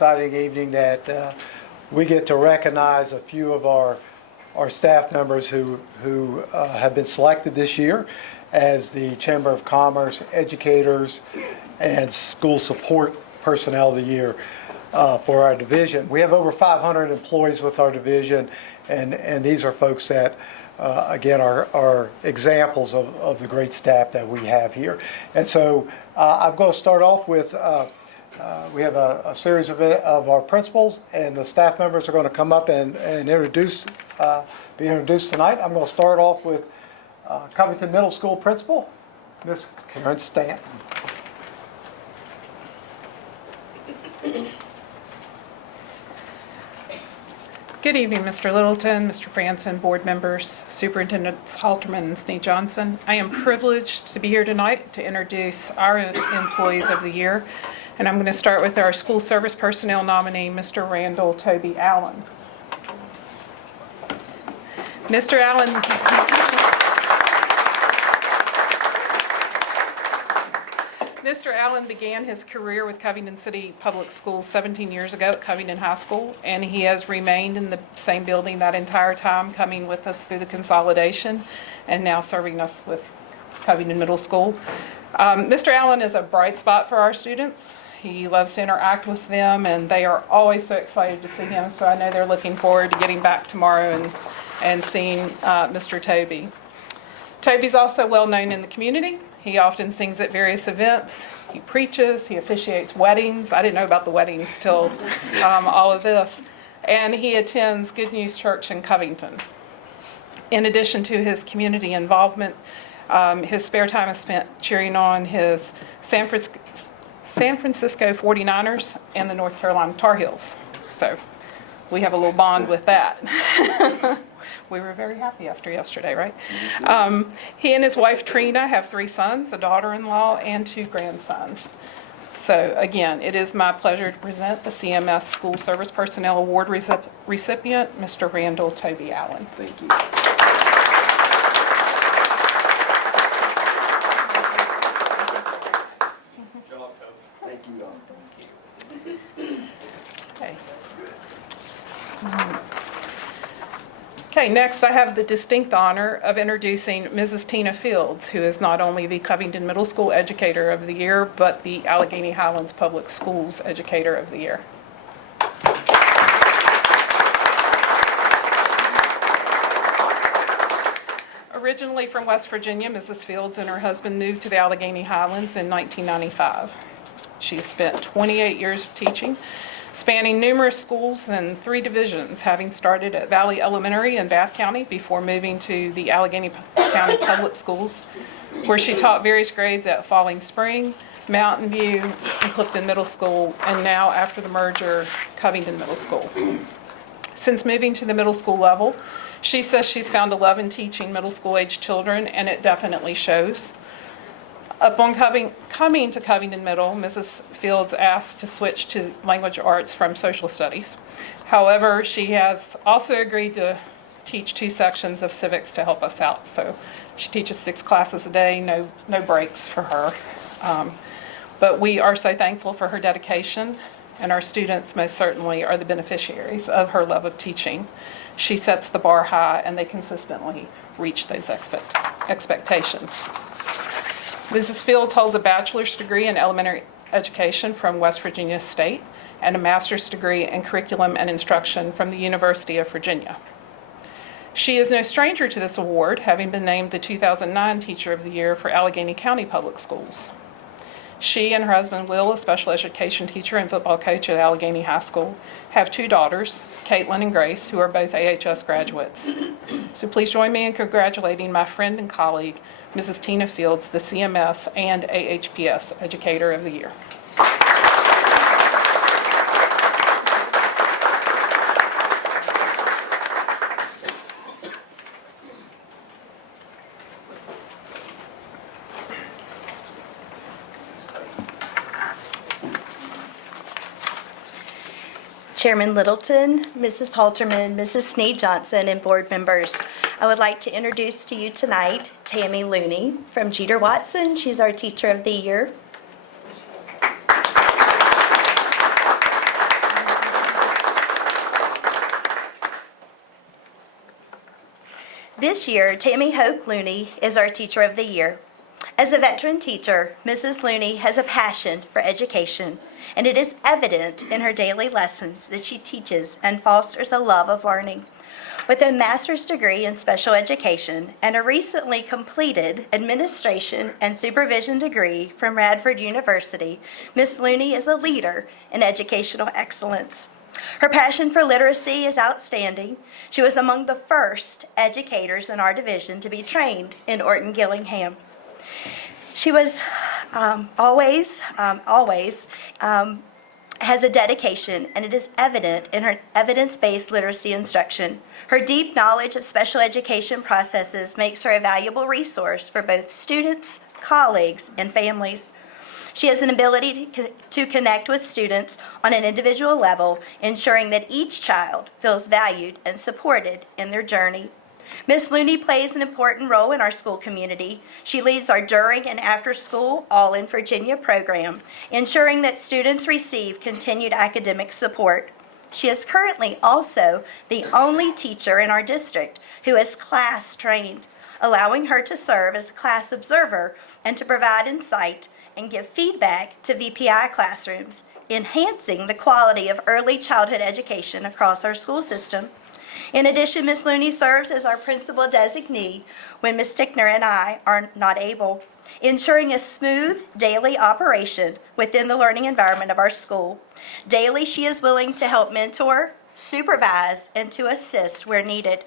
exciting evening that we get to recognize a few of our staff members who have been selected this year as the Chamber of Commerce Educators and School Support Personnel of the Year for our division. We have over 500 employees with our division, and these are folks that again are examples of the great staff that we have here. And so I'm going to start off with we have a series of our principals, and the staff members are going to come up and be introduced tonight. I'm going to start off with Covington Middle School Principal, Miss Karen Stanton. Good evening, Mr. Littleton, Mr. Franson, board members, Superintendents Halterman and Snee-Johnson. I am privileged to be here tonight to introduce our Employees of the Year. And I'm going to start with our school service personnel nominee, Mr. Randall Toby Allen. Mr. Allen, Mr. Allen began his career with Covington City Public Schools 17 years ago at Covington High School, and he has remained in the same building that entire time, coming with us through the consolidation and now serving us with Covington Middle School. Mr. Allen is a bright spot for our students. He loves to interact with them, and they are always so excited to see him, so I know they're looking forward to getting back tomorrow and seeing Mr. Toby. Toby's also well known in the community. He often sings at various events. He preaches. He officiates weddings. I didn't know about the weddings till all of this. And he attends Good News Church in Covington. In addition to his community involvement, his spare time is spent cheering on his San Francisco 49ers and the North Carolina Tar Heels. So we have a little bond with that. We were very happy after yesterday, right? He and his wife Trina have 3 sons, a daughter-in-law, and 2 grandsons. So again, it is my pleasure to present the CMS School Service Personnel Award recipient, Mr. Randall Toby Allen. Thank you. Thank you, y'all. Okay. Okay, next I have the distinct honor of introducing Mrs. Tina Fields, who is not only the Covington Middle School Educator of the Year, but the Alleghany Highlands Public Schools Educator of the Year. Originally from West Virginia, Mrs. Fields and her husband moved to the Alleghany Highlands in 1995. She spent 28 years of teaching, spanning numerous schools in 3 divisions, having started at Valley Elementary in Bath County before moving to the Alleghany County Public Schools, where she taught various grades at Falling Spring, Mountain View, and Clifton Middle School, and now, after the merger, Covington Middle School. Since moving to the middle school level, she says she's found a love in teaching middle school age children, and it definitely shows. Upon coming to Covington Middle, Mrs. Fields asked to switch to language arts from social studies. However, she has also agreed to teach 2 sections of civics to help us out. So she teaches 6 classes a day, no breaks for her. But we are so thankful for her dedication, and our students most certainly are the beneficiaries of her love of teaching. She sets the bar high, and they consistently reach those expectations. Mrs. Fields holds a bachelor's degree in elementary education from West Virginia State and a master's degree in curriculum and instruction from the University of Virginia. She is no stranger to this award, having been named the 2009 Teacher of the Year for Alleghany County Public Schools. She and her husband Will, a special education teacher and football coach at Alleghany High School, have 2 daughters, Caitlin and Grace, who are both AHS graduates. So please join me in congratulating my friend and colleague, Mrs. Tina Fields, the CMS and AHPS Educator of the Year. Chairman Littleton, Mrs. Halterman, Mrs. Snee-Johnson, and board members. I would like to introduce to you tonight Tammy Looney from Jeter Watson. She's our Teacher of the Year. This year, Tammy Hoke Looney is our Teacher of the Year. As a veteran teacher, Mrs. Looney has a passion for education, and it is evident in her daily lessons that she teaches and fosters a love of learning. With a master's degree in special education and a recently completed administration and supervision degree from Radford University, Ms. Looney is a leader in educational excellence. Her passion for literacy is outstanding. She was among the first educators in our division to be trained in Orton Gillingham. She was always has a dedication, and it is evident in her evidence-based literacy instruction. Her deep knowledge of special education processes makes her a valuable resource for both students, colleagues, and families. She has an ability to connect with students on an individual level, ensuring that each child feels valued and supported in their journey. Ms. Looney plays an important role in our school community. She leads our during and after school All in Virginia program, ensuring that students receive continued academic support. She is currently also the only teacher in our district who is class trained, allowing her to serve as a class observer and to provide insight and give feedback to VPI classrooms, enhancing the quality of early childhood education across our school system. In addition, Ms. Looney serves as our principal designee when Ms. Stickner and I are not able, ensuring a smooth daily operation within the learning environment of our school. Daily, she is willing to help mentor, supervise, and to assist where needed.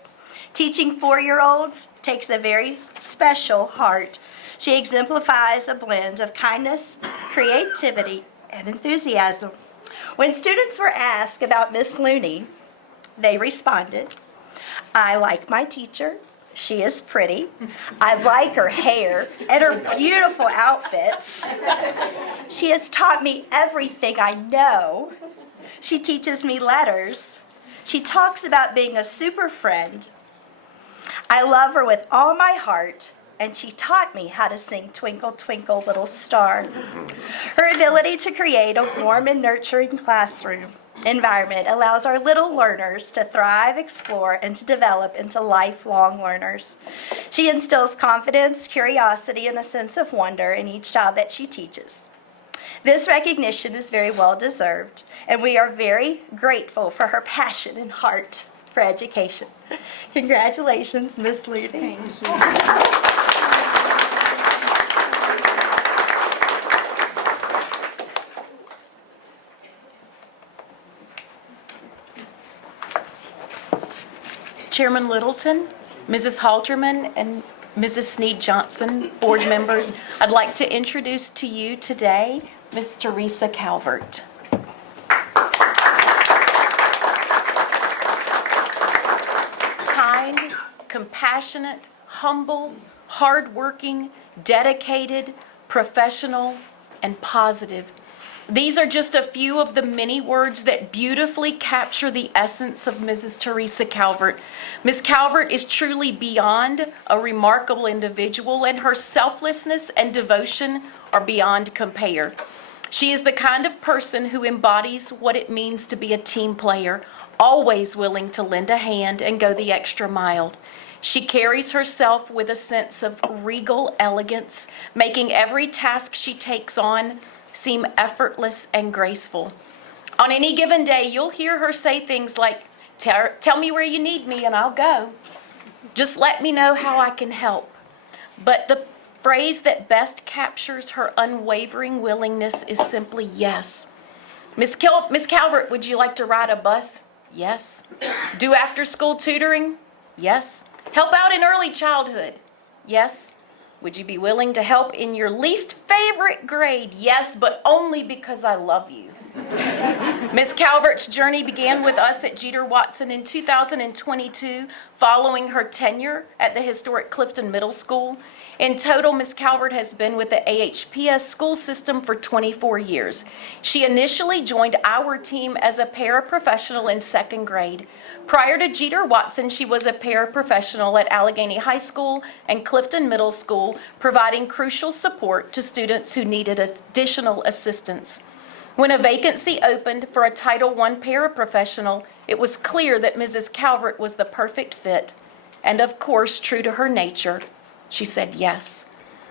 Teaching 4-year-olds takes a very special heart. She exemplifies a blend of kindness, creativity, and enthusiasm. When students were asked about Ms. Looney, they responded, "I like my teacher. She is pretty. I like her hair and her beautiful outfits. She has taught me everything I know. She teaches me letters. She talks about being a super friend. I love her with all my heart, and she taught me how to sing Twinkle, Twinkle, Little Star." Her ability to create a warm and nurturing classroom environment allows our little learners to thrive, explore, and to develop into lifelong learners. She instills confidence, curiosity, and a sense of wonder in each child that she teaches. This recognition is very well deserved, and we are very grateful for her passion and heart for education. Congratulations, Ms. Looney. Thank you. Chairman Littleton, Mrs. Halterman, and Mrs. Snead-Johnson, board members, I'd like to introduce to you today Ms. Teresa Calvert. Kind, compassionate, humble, hardworking, dedicated, professional, and positive. These are just a few of the many words that beautifully capture the essence of Mrs. Teresa Calvert. Ms. Calvert is truly beyond a remarkable individual, and her selflessness and devotion are beyond compare. She is the kind of person who embodies what it means to be a team player, always willing to lend a hand and go the extra mile. She carries herself with a sense of regal elegance, making every task she takes on seem effortless and graceful. On any given day, you'll hear her say things like, tell me where you need me and I'll go. Just let me know how I can help. But the phrase that best captures her unwavering willingness is simply yes. Miss Calvert, would you like to ride a bus? Yes. Do after-school tutoring? Yes. Help out in early childhood? Yes. Would you be willing to help in your least favorite grade? Yes, but only because I love you. Miss Calvert's journey began with us at Jeter Watson in 2022, following her tenure at the historic Clifton Middle School. In total, Miss Calvert has been with the AHPS school system for 24 years. She initially joined our team as a paraprofessional in 2nd grade. Prior to Jeter Watson, she was a paraprofessional at Alleghany High School and Clifton Middle School, providing crucial support to students who needed additional assistance. When a vacancy opened for a Title I paraprofessional, it was clear that Mrs. Calvert was the perfect fit. And of course, true to her nature, she said yes.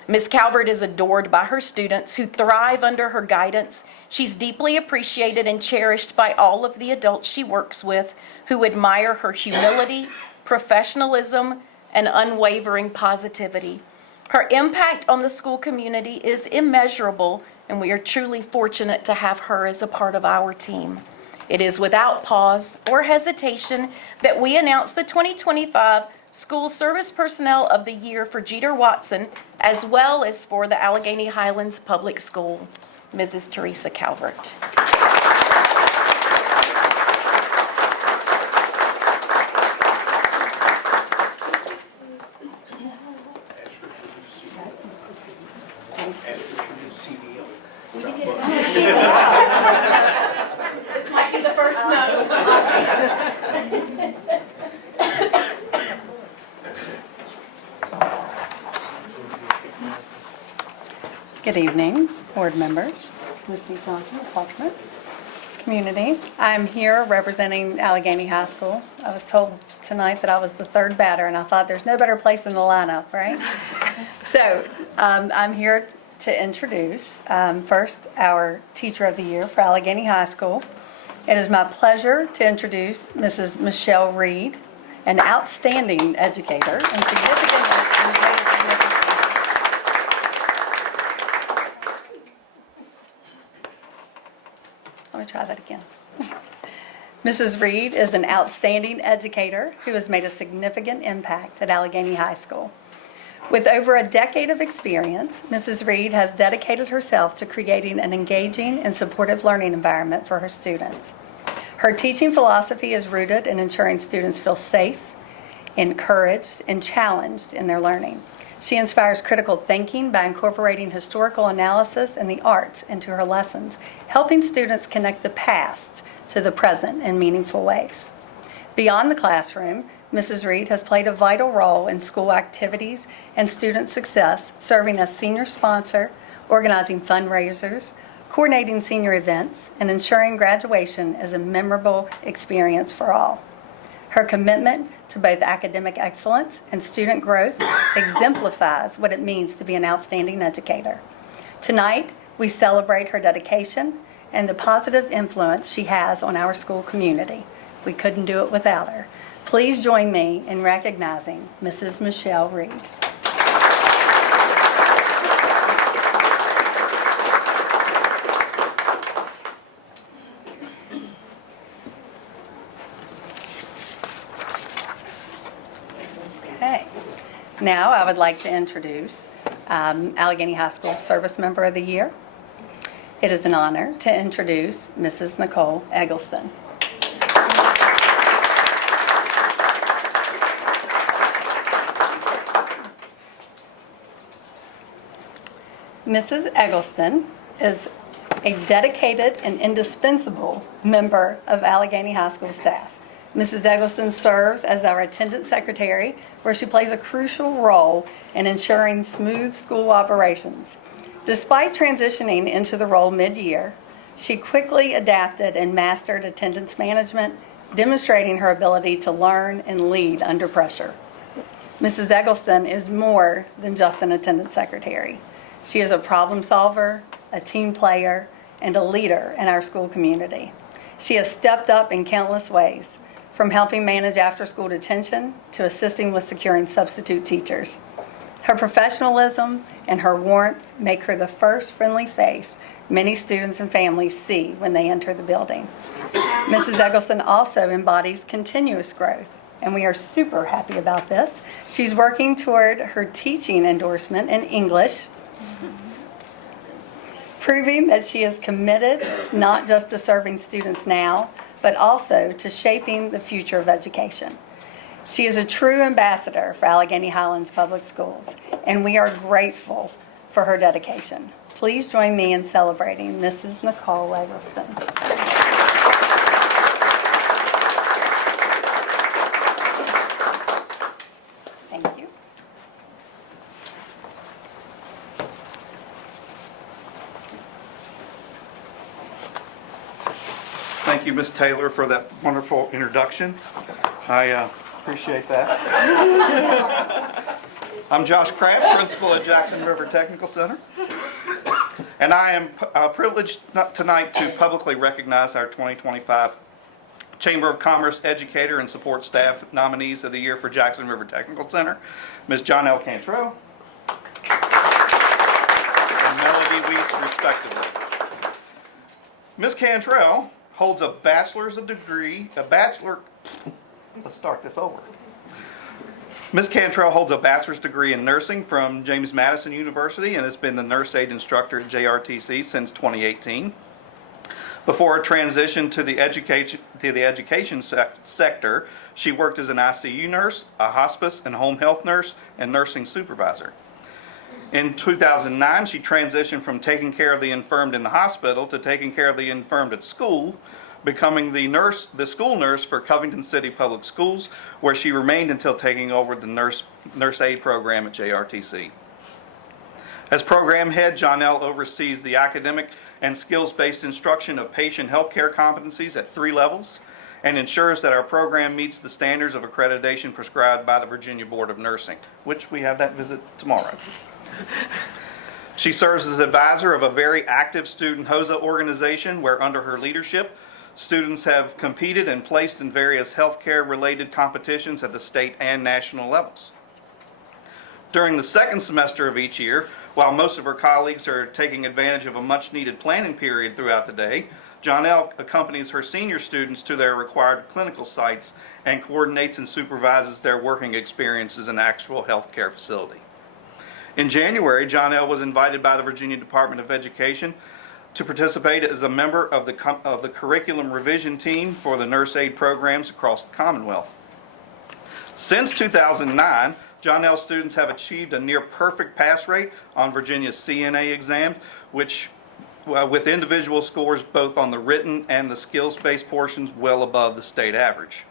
Ms. Calvert is adored by her students who thrive under her guidance. She's deeply appreciated and cherished by all of the adults she works with who admire her humility, professionalism, and unwavering positivity. Her impact on the school community is immeasurable, and we are truly fortunate to have her as a part of our team. It is without pause or hesitation that we announce the 2025 School Service Personnel of the Year for Jeter Watson, as well as for the Alleghany Highlands Public School, Mrs. Teresa Calvert. This might be the first no. Good evening, board members, Mrs. Johnson, Ms. Halterman, community. I'm here representing Alleghany High School. I was told tonight that I was the third batter, and I thought there's no better place in the lineup, right? So I'm here to introduce first our Teacher of the Year for Alleghany High School. It is my pleasure to introduce Mrs. Michelle Reed, an outstanding educator and significant Let me try that again. Mrs. Reed is an outstanding educator who has made a significant impact at Alleghany High School. With over a decade of experience, Mrs. Reed has dedicated herself to creating an engaging and supportive learning environment for her students. Her teaching philosophy is rooted in ensuring students feel safe, encouraged, and challenged in their learning. She inspires critical thinking by incorporating historical analysis and the arts into her lessons, helping students connect the past to the present in meaningful ways. Beyond the classroom, Mrs. Reed has played a vital role in school activities and student success, serving as senior sponsor, organizing fundraisers, coordinating senior events, and ensuring graduation is a memorable experience for all. Her commitment to both academic excellence and student growth exemplifies what it means to be an outstanding educator. Tonight, we celebrate her dedication and the positive influence she has on our school community. We couldn't do it without her. Please join me in recognizing Mrs. Michelle Reed. Okay. Now I would like to introduce Alleghany High School Service Member of the Year. It is an honor to introduce Mrs. Nicole Eggleston. Mrs. Eggleston is a dedicated and indispensable member of Alleghany High School staff. Mrs. Eggleston serves as our attendance secretary, where she plays a crucial role in ensuring smooth school operations. Despite transitioning into the role mid-year, she quickly adapted and mastered attendance management, demonstrating her ability to learn and lead under pressure. Mrs. Eggleston is more than just an attendance secretary. She is a problem solver, a team player, and a leader in our school community. She has stepped up in countless ways, from helping manage after-school detention to assisting with securing substitute teachers. Her professionalism and her warmth make her the first friendly face many students and families see when they enter the building. Mrs. Eggleston also embodies continuous growth, and we are super happy about this. She's working toward her teaching endorsement in English, proving that she is committed not just to serving students now, but also to shaping the future of education. She is a true ambassador for Alleghany Highlands Public Schools, and we are grateful for her dedication. Please join me in celebrating Mrs. Nicole Eggleston. Thank you. Thank you, Ms. Taylor, for that wonderful introduction. I Appreciate that. I'm Josh Crabb, principal at Jackson River Technical Center. And I am privileged tonight to publicly recognize our 2025 Chamber of Commerce Educator and Support Staff nominees of the year for Jackson River Technical Center, Ms. Jonelle Cantrell and Melody Weiss, respectively. Ms. Cantrell holds a bachelor's degree. Let's start this over. Ms. Cantrell holds a bachelor's degree in nursing from James Madison University and has been the nurse aide instructor at JRTC since 2018. Before her transition to the education sector, she worked as an ICU nurse, a hospice and home health nurse, and nursing supervisor. In 2009, she transitioned from taking care of the infirmed in the hospital to taking care of the infirmed at school, becoming the school nurse for Covington City Public Schools, where she remained until taking over the nurse aide program at JRTC. As program head, Jonelle oversees the academic and skills-based instruction of patient healthcare competencies at 3 levels and ensures that our program meets the standards of accreditation prescribed by the Virginia Board of Nursing, which we have that visit tomorrow. She serves as advisor of a very active student HOSA organization where under her leadership, students have competed and placed in various healthcare-related competitions at the state and national levels. During the second semester of each year, while most of her colleagues are taking advantage of a much-needed planning period throughout the day, Jonelle accompanies her senior students to their required clinical sites and coordinates and supervises their working experiences in actual healthcare facility. In January, Jonelle was invited by the Virginia Department of Education to participate as a member of the curriculum revision team for the nurse aide programs across the Commonwealth. Since 2009, Jonelle students have achieved a near perfect pass rate on Virginia's CNA exam, which with individual scores both on the written and the skills-based portions well above the state average.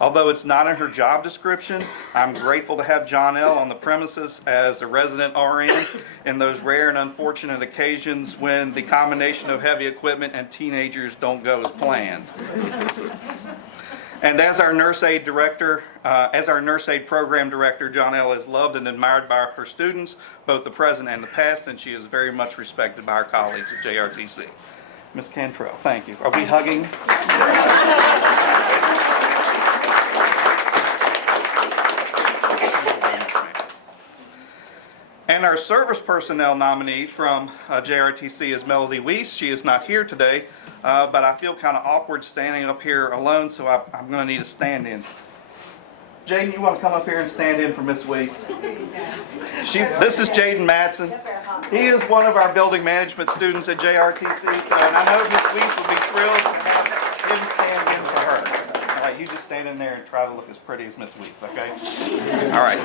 Although it's not in her job description, I'm grateful to have Jonelle on the premises as a resident RN in those rare and unfortunate occasions when the combination of heavy equipment and teenagers don't go as planned. And as our nurse aide program director, Jonelle is loved and admired by her students, both the present and the past, and she is very much respected by our colleagues at JRTC. Ms. Cantrell, thank you. Are we hugging? And our service personnel nominee from JRTC is Melody Weiss. She is not here today, but I feel kind of awkward standing up here alone, so I'm going to need a stand-in. Jaden, you want to come up here and stand in for Miss Weiss? This is Jaden Madsen. He is one of our building management students at JRTC, and I know Miss Weiss will be thrilled to have him stand in for her. All right, you just stand in there and try to look as pretty as Miss Weiss, okay? All right.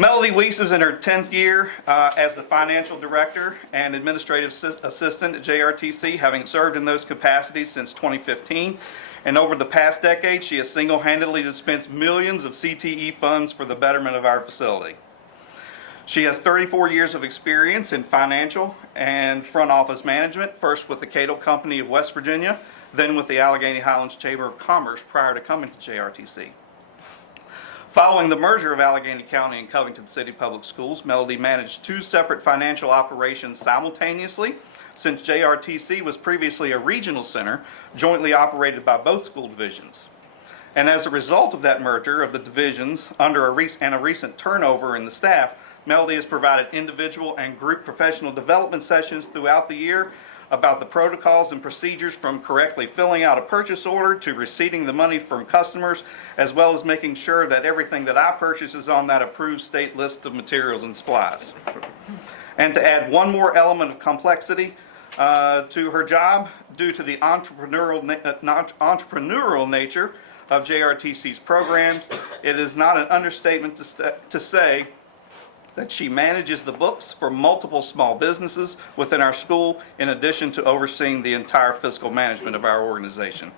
Melody Weiss is in her 10th year as the financial director and administrative assistant at JRTC, having served in those capacities since 2015. And over the past decade, she has single-handedly dispensed millions of CTE funds for the betterment of our facility. She has 34 years of experience in financial and front office management, first with the Cato Company of West Virginia, then with the Alleghany Highlands Chamber of Commerce prior to coming to JRTC. Following the merger of Alleghany County and Covington City Public Schools, Melody managed 2 separate financial operations simultaneously, since JRTC was previously a regional center jointly operated by both school divisions. And as a result of that merger of the divisions under a recent turnover in the staff, Melody has provided individual and group professional development sessions throughout the year about the protocols and procedures from correctly filling out a purchase order to receiving the money from customers, as well as making sure that everything that I purchase is on that approved state list of materials and supplies. And to add one more element of complexity to her job, due to the entrepreneurial nature of JRTC's programs, it is not an understatement to say that she manages the books for multiple small businesses within our school, in addition to overseeing the entire fiscal management of our organization.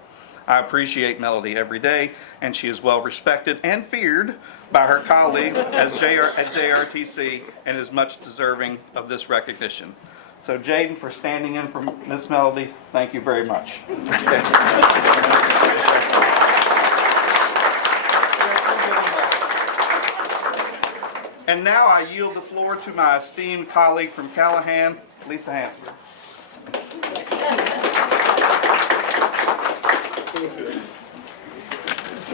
I appreciate Melody every day, and she is well respected and feared by her colleagues at JRTC, and is much deserving of this recognition. So Jaden, for standing in for Miss Melody, thank you very much. And now I yield the floor to my esteemed colleague from Callahan, Lisa Hansford.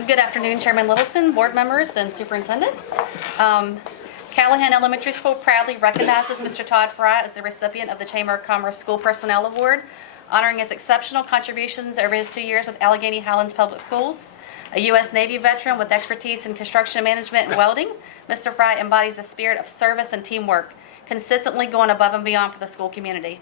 Good afternoon, Chairman Littleton, board members, and superintendents. Callahan Elementary School proudly recognizes Mr. Todd Fry as the recipient of the Chamber of Commerce School Personnel Award, honoring his exceptional contributions over his 2 years with Alleghany Highlands Public Schools. A U.S. Navy veteran with expertise in construction management and welding, Mr. Fry embodies a spirit of service and teamwork, consistently going above and beyond for the school community.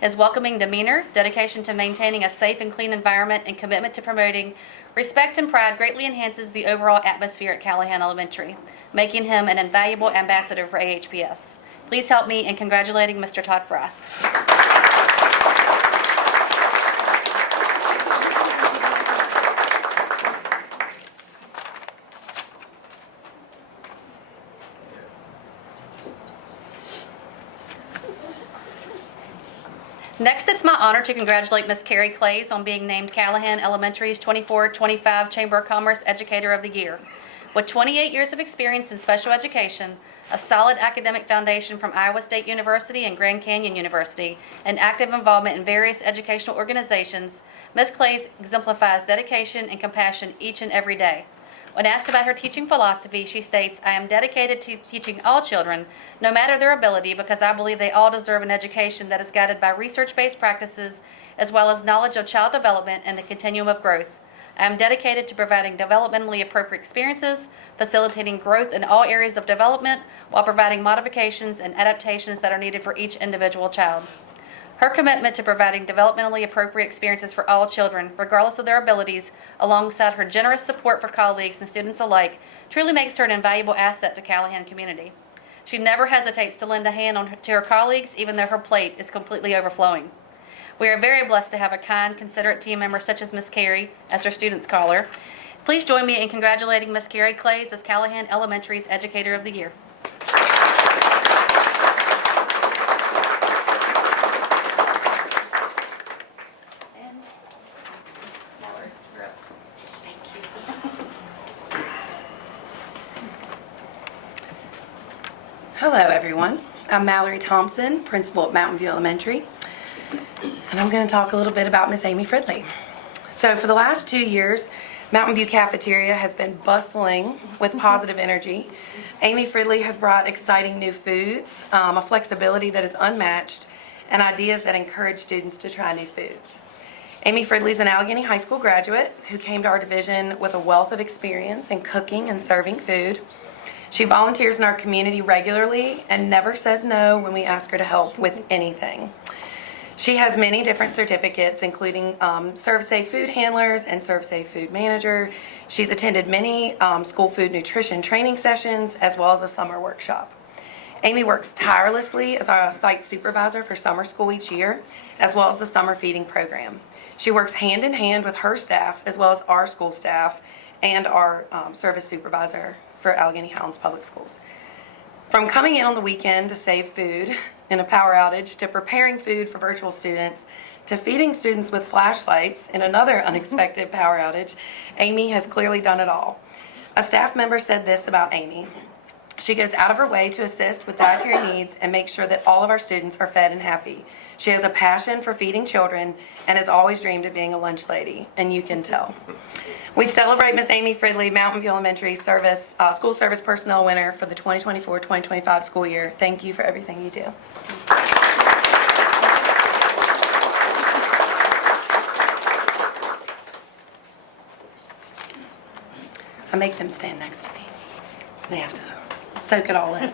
His welcoming demeanor, dedication to maintaining a safe and clean environment, and commitment to promoting respect and pride greatly enhances the overall atmosphere at Callahan Elementary, making him an invaluable ambassador for AHPS. Please help me in congratulating Mr. Todd Fry. Next, it's my honor to congratulate Ms. Carrie Clays on being named Callahan Elementary's 24-25 Chamber of Commerce Educator of the Year. With 28 years of experience in special education, a solid academic foundation from Iowa State University and Grand Canyon University, and active involvement in various educational organizations, Ms. Clays exemplifies dedication and compassion each and every day. When asked about her teaching philosophy, she states, "I am dedicated to teaching all children, no matter their ability, because I believe they all deserve an education that is guided by research-based practices, as well as knowledge of child development and the continuum of growth. I am dedicated to providing developmentally appropriate experiences, facilitating growth in all areas of development, while providing modifications and adaptations that are needed for each individual child." Her commitment to providing developmentally appropriate experiences for all children, regardless of their abilities, alongside her generous support for colleagues and students alike, truly makes her an invaluable asset to Callahan community. She never hesitates to lend a hand to her colleagues, even though her plate is completely overflowing. We are very blessed to have a kind, considerate team member such as Ms. Carrie, as her students call her. Please join me in congratulating Ms. Carrie Clays as Callahan Elementary's Educator of the Year. Hello, everyone. I'm Mallory Thompson, principal at Mountain View Elementary, and I'm going to talk a little bit about Miss Amy Fridley. So for the last 2 years, Mountain View Cafeteria has been bustling with positive energy. Amy Fridley has brought exciting new foods, a flexibility that is unmatched, and ideas that encourage students to try new foods. Amy Fridley is an Alleghany High School graduate who came to our division with a wealth of experience in cooking and serving food. She volunteers in our community regularly and never says no when we ask her to help with anything. She has many different certificates, including Serve Safe Food Handlers and Serve Safe Food Manager. She's attended many school food nutrition training sessions, as well as a summer workshop. Amy works tirelessly as our site supervisor for summer school each year, as well as the summer feeding program. She works hand in hand with her staff, as well as our school staff and our service supervisor for Alleghany Highlands Public Schools. From coming in on the weekend to save food in a power outage, to preparing food for virtual students, to feeding students with flashlights in another unexpected power outage, Amy has clearly done it all. A staff member said this about Amy: "She goes out of her way to assist with dietary needs and make sure that all of our students are fed and happy. She has a passion for feeding children and has always dreamed of being a lunch lady," and you can tell. We celebrate Miss Amy Fridley, Mountain View Elementary School Service Personnel winner for the 2024-2025 school year. Thank you for everything you do. I make them stand next to me, so they have to soak it all in.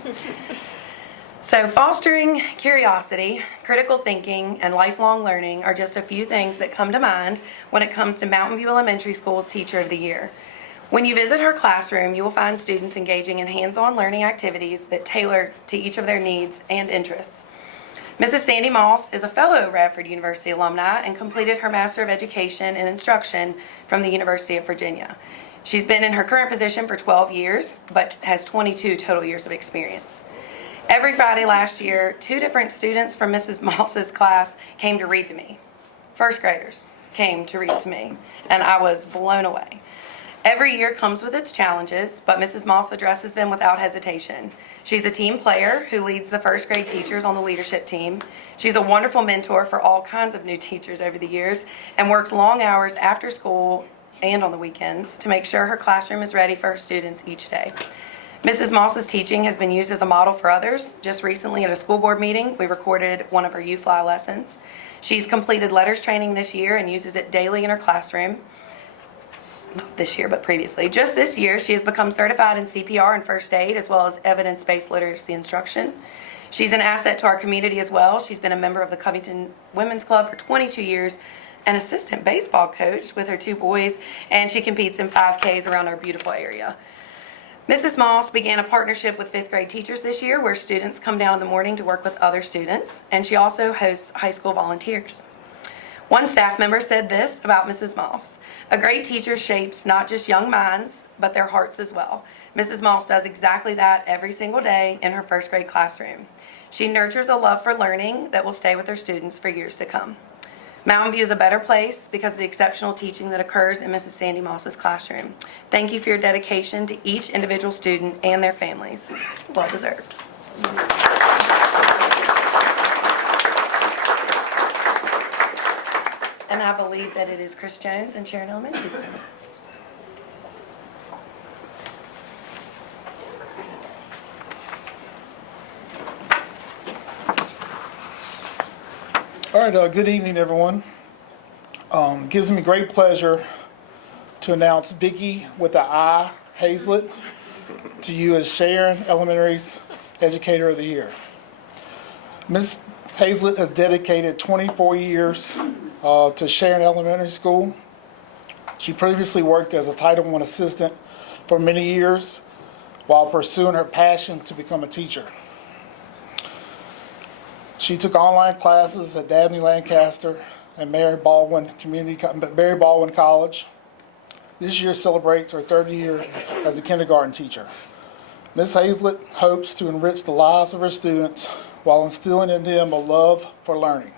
So fostering curiosity, critical thinking, and lifelong learning are just a few things that come to mind when it comes to Mountain View Elementary School's Teacher of the Year. When you visit her classroom, you will find students engaging in hands-on learning activities that tailor to each of their needs and interests. Mrs. Sandy Moss is a fellow Radford University alumni and completed her Master of Education in Instruction from the University of Virginia. She's been in her current position for 12 years, but has 22 total years of experience. Every Friday last year, 2 different students from Mrs. Moss's class came to read to me. First graders came to read to me, and I was blown away. Every year comes with its challenges, but Mrs. Moss addresses them without hesitation. She's a team player who leads the first grade teachers on the leadership team. She's a wonderful mentor for all kinds of new teachers over the years and works long hours after school and on the weekends to make sure her classroom is ready for her students each day. Mrs. Moss's teaching has been used as a model for others. Just recently at a school board meeting, we recorded one of her U-Fly lessons. She's completed letters training this year and uses it daily in her classroom. Not this year, but previously. Just this year, she has become certified in CPR and first aid, as well as evidence-based literacy instruction. She's an asset to our community as well. She's been a member of the Covington Women's Club for 22 years, an assistant baseball coach with her 2 boys, and she competes in 5Ks around our beautiful area. Mrs. Moss began a partnership with 5th grade teachers this year where students come down in the morning to work with other students, and she also hosts high school volunteers. One staff member said this about Mrs. Moss: "A great teacher shapes not just young minds, but their hearts as well." Mrs. Moss does exactly that every single day in her first grade classroom. She nurtures a love for learning that will stay with her students for years to come. Mountain View is a better place because of the exceptional teaching that occurs in Mrs. Sandy Moss's classroom. Thank you for your dedication to each individual student and their families. Well deserved. And I believe that it is Chris Jones and Sharon Elementary. All right, good evening, everyone. Gives me great pleasure to announce Vicki with the I, Hazlett, to you as Sharon Elementary's Educator of the Year. Ms. Hazlett has dedicated 24 years to Sharon Elementary School. She previously worked as a Title I assistant for many years while pursuing her passion to become a teacher. She took online classes at Dabney Lancaster and Mary Baldwin College. This year celebrates her 30th year as a kindergarten teacher. Ms. Hazlett hopes to enrich the lives of her students while instilling in them a love for learning.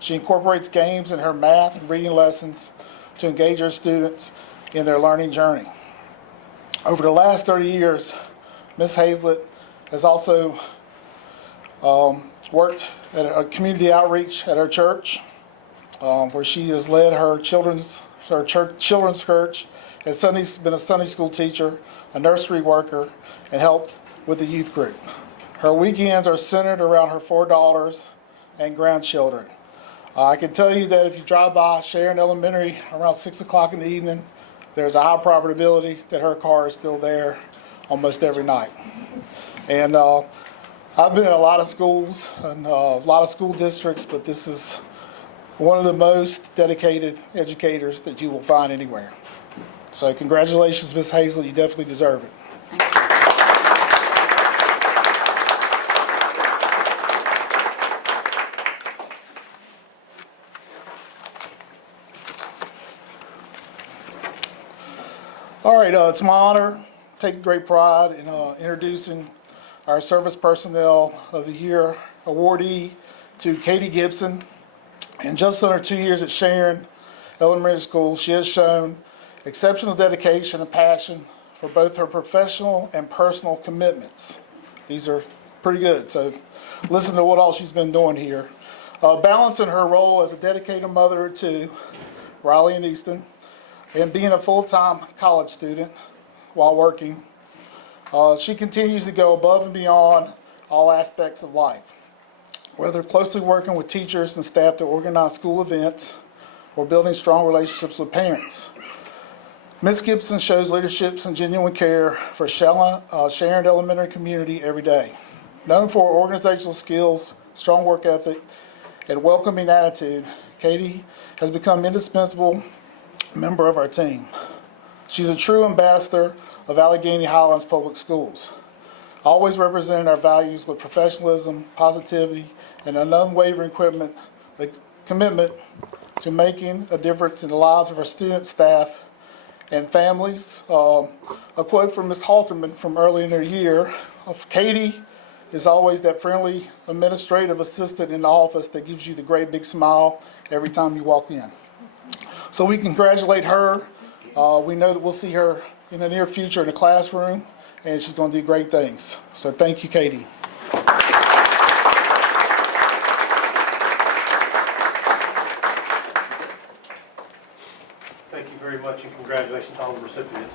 She incorporates games in her math and reading lessons to engage her students in their learning journey. Over the last 30 years, Ms. Hazlett has also worked at a community outreach at her church, where she has led her children's church, has been a Sunday school teacher, a nursery worker, and helped with the youth group. Her weekends are centered around her 4 daughters and grandchildren. I can tell you that if you drive by Sharon Elementary around 6 o'clock in the evening, there's a high probability that her car is still there almost every night. And I've been in a lot of schools and a lot of school districts, but this is one of the most dedicated educators that you will find anywhere. So congratulations, Ms. Hazlett, you definitely deserve it. All right, it's my honor, take great pride in introducing our Service Personnel of the Year awardee to Katie Gibson. In just under 2 years at Sharon Elementary School, she has shown exceptional dedication and passion for both her professional and personal commitments. These are pretty good, so listen to what all she's been doing here. Balancing her role as a dedicated mother to Riley and Easton, and being a full-time college student while working, she continues to go above and beyond all aspects of life, whether closely working with teachers and staff to organize school events or building strong relationships with parents. Ms. Gibson shows leadership and genuine care for Sharon Elementary community every day. Known for her organizational skills, strong work ethic, and welcoming attitude, Katie has become an indispensable member of our team. She's a true ambassador of Alleghany Highlands Public Schools, always representing our values with professionalism, positivity, and an unwavering commitment to making a difference in the lives of our students, staff, and families. A quote from Ms. Halterman from early in her year of Katie is always that friendly administrative assistant in the office that gives you the great big smile every time you walk in. So we congratulate her We know that we'll see her in the near future in the classroom, and she's going to do great things. So thank you, Katie. Thank you very much, and congratulations to all the recipients.